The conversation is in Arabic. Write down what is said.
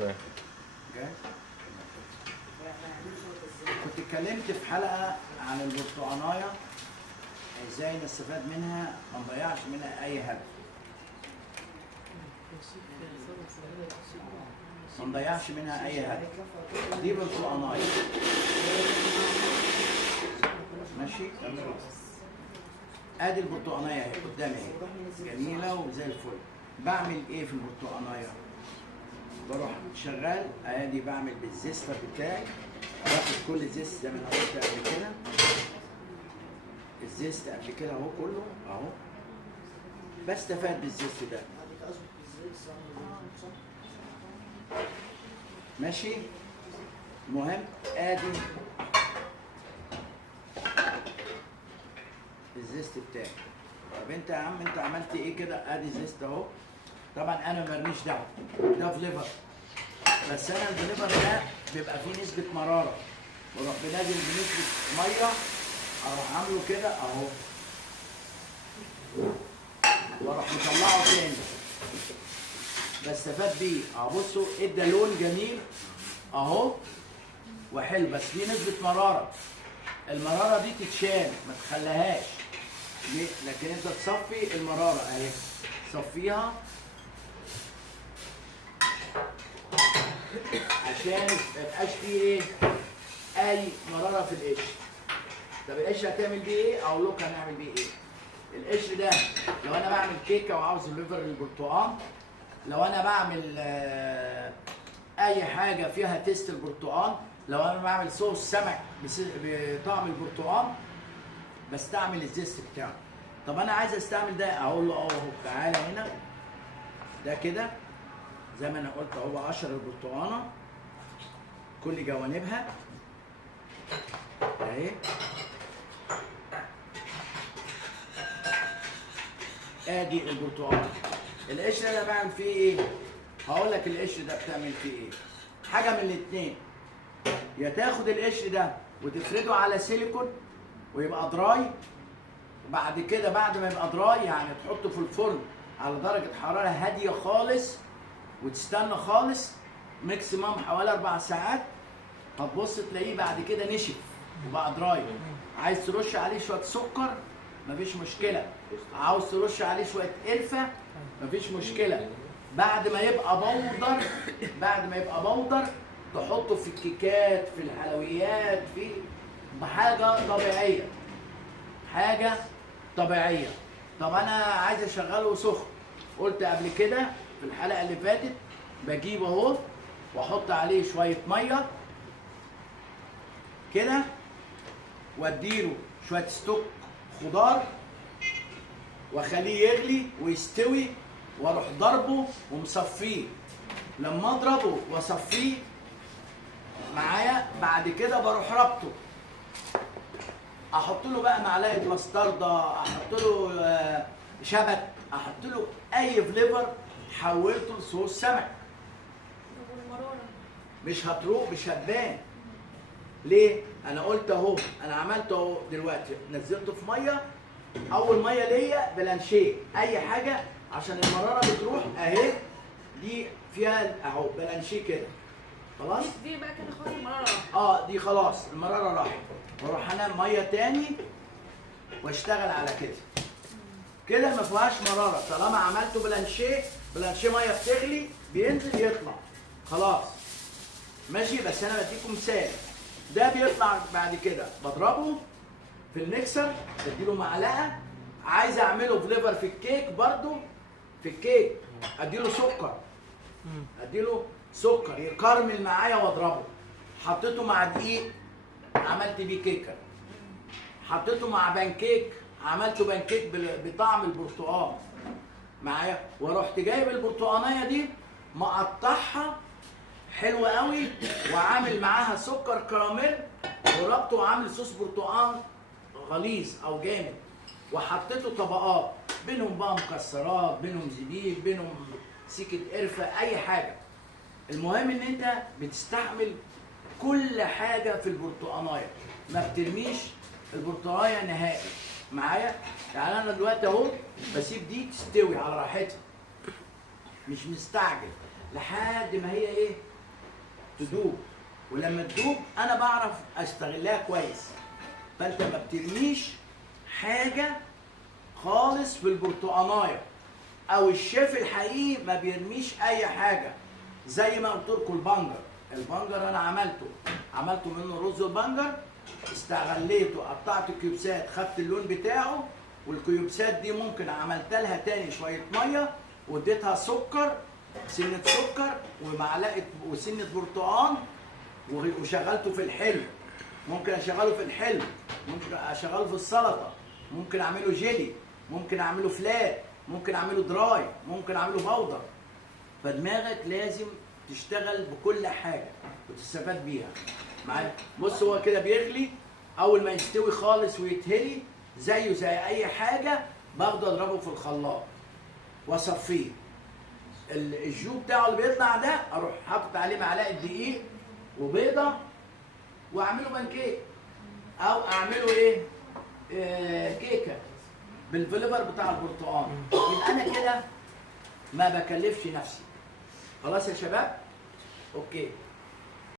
تمام. كنت اتكلمت في حلقه عن البرتقانايه ازاي نستفاد منها ما نضيعش منها اي هدف. ما نضيعش منها اي هدف. دي برتقانايه ماشي. ادي البرتقانايه اهي قدامي اهي جميله وزي الفل. بعمل ايه في البرتقانايه؟ بروح شغال ادي بعمل بالزيستر بتاعي، باخد كل زيست زي ما انا قلت قبل كده. الزيست قبل كده اهو كله اهو، بستفاد بالزيست ده ماشي. المهم ادي الزيست بتاعي. طب انت يا عم انت عملت ايه كده؟ ادي زيست اهو. طبعا انا ماليش دعوه، ده فليفر، بس انا الفليفر ده بيبقى فيه نسبه مراره، بروح بنازل بنسبه ميه، اروح عامله كده اهو، واروح مطلعه تاني، بستفاد بيه اهو. بصوا ادى لون جميل اهو وحلو، بس فيه نسبه مراره. المراره دي تتشال ما تخليهاش، لكن انت تصفي المراره اهي، صفيها عشان ما يبقاش فيه ايه؟ اي مراره في القشر. طب القشر هتعمل بيه ايه؟ اقول لكم هنعمل بيه ايه. القشر ده لو انا بعمل كيكه وعاوز الليفر البرتقال، لو انا بعمل اي حاجه فيها تيست البرتقال، لو انا بعمل صوص سمك بطعم البرتقال، بستعمل الزيست بتاعه. طب انا عايز استعمل ده، اقول له اهو تعالى هنا، ده كده زي ما انا قلت اهو، قشر البرتقانه كل جوانبها اهي، ادي البرتقانه. القشر ده بعمل فيه ايه؟ هقول لك القشر ده بتعمل فيه ايه. حاجه من الاثنين، يا تاخد القشر ده وتفرده على سيليكون ويبقى دراي، بعد كده بعد ما يبقى دراي يعني تحطه في الفرن على درجه حراره هاديه خالص وتستنى خالص ماكسيمم حوالي 4 ساعات، هتبص تلاقيه بعد كده نشف وبقى دراي. عايز ترش عليه شويه سكر مفيش مشكله، عاوز ترش عليه شويه قرفه مفيش مشكله. بعد ما يبقى بودر، بعد ما يبقى بودر تحطه في الكيكات، في الحلويات، في بحاجه طبيعيه، حاجه طبيعيه. طب انا عايز اشغله سخن، قلت قبل كده في الحلقه اللي فاتت، بجيبه اهو واحط عليه شويه ميه كده، واديله شويه ستوك خضار واخليه يغلي ويستوي، واروح ضربه ومصفيه. لما اضربه واصفيه معايا بعد كده بروح ربطه، احط له بقى معلقه مستردة، احط له شبت، احط له اي فليفر حولته لصوص سمك. مش هتروق، مش هتبان. ليه؟ انا قلت اهو، انا عملت اهو دلوقتي، نزلته في ميه، اول ميه ليا بلانشيه اي حاجه عشان المراره بتروح اهي، دي فيها اهو بلانشيه كده خلاص. دي بقى كده خلاص المراره راحت. دي خلاص المراره راحت، واروح انام ميه تاني واشتغل على كده. كده ما فيهاش مراره طالما عملته بلانشيه. بلانشيه ميه بتغلي بينزل يطلع خلاص ماشي. بس انا بديكم مثال، ده بيطلع بعد كده بضربه في الميكسر، بديله معلقه. عايز اعمله فليفر في الكيك برضو، في الكيك اديله سكر، اديله سكر يكرمل معايا واضربه. حطيته مع دقيق عملت بيه كيكه، حطيته مع بانكيك عملته بانكيك بطعم البرتقال معايا. ورحت جايب البرتقانيه دي مقطعها حلوه قوي وعامل معاها سكر كراميل وربطه وعامل صوص برتقال غليظ او جامد، وحطيته طبقات بينهم بقى مكسرات، بينهم زبيب، بينهم سيكه قرفه، اي حاجه. المهم ان انت بتستعمل كل حاجه في البرتقانايه، ما بترميش البرتقانيه نهائي معايا. يعني انا دلوقتي اهو بسيب دي تستوي على راحتها، مش مستعجل لحد ما هي ايه تدوب، ولما تدوب انا بعرف استغلها كويس. فانت ما بترميش حاجه خالص في البرتقانايه، او الشيف الحقيقي ما بيرميش اي حاجه. زي ما قلت لكم البنجر انا عملته منه رز البنجر، استغليته، قطعت كيوبسات، خدت اللون بتاعه، والكيوبسات دي ممكن عملت لها تاني شويه ميه واديتها سكر، سنه سكر ومعلقه وسنه برتقان، وشغلته في الحلو. ممكن اشغله في الحلو، ممكن اشغله في السلطه، ممكن اعمله جيلي، ممكن اعمله فلات، ممكن اعمله دراي، ممكن اعمله باودر. فدماغك لازم تشتغل بكل حاجه وتستفاد بيها. معايا؟ بص هو كده بيغلي، اول ما يستوي خالص ويتهري زيه زي اي حاجه باخده اضربه في الخلاط واصفيه. الجو بتاعه اللي بيطلع ده اروح حاطط عليه معلقه دقيق وبيضه واعمله بانكيك، او اعمله ايه؟ كيكه بالفليفر بتاع البرتقال. يبقى انا كده ما بكلفش نفسي. خلاص يا شباب؟ اوكي.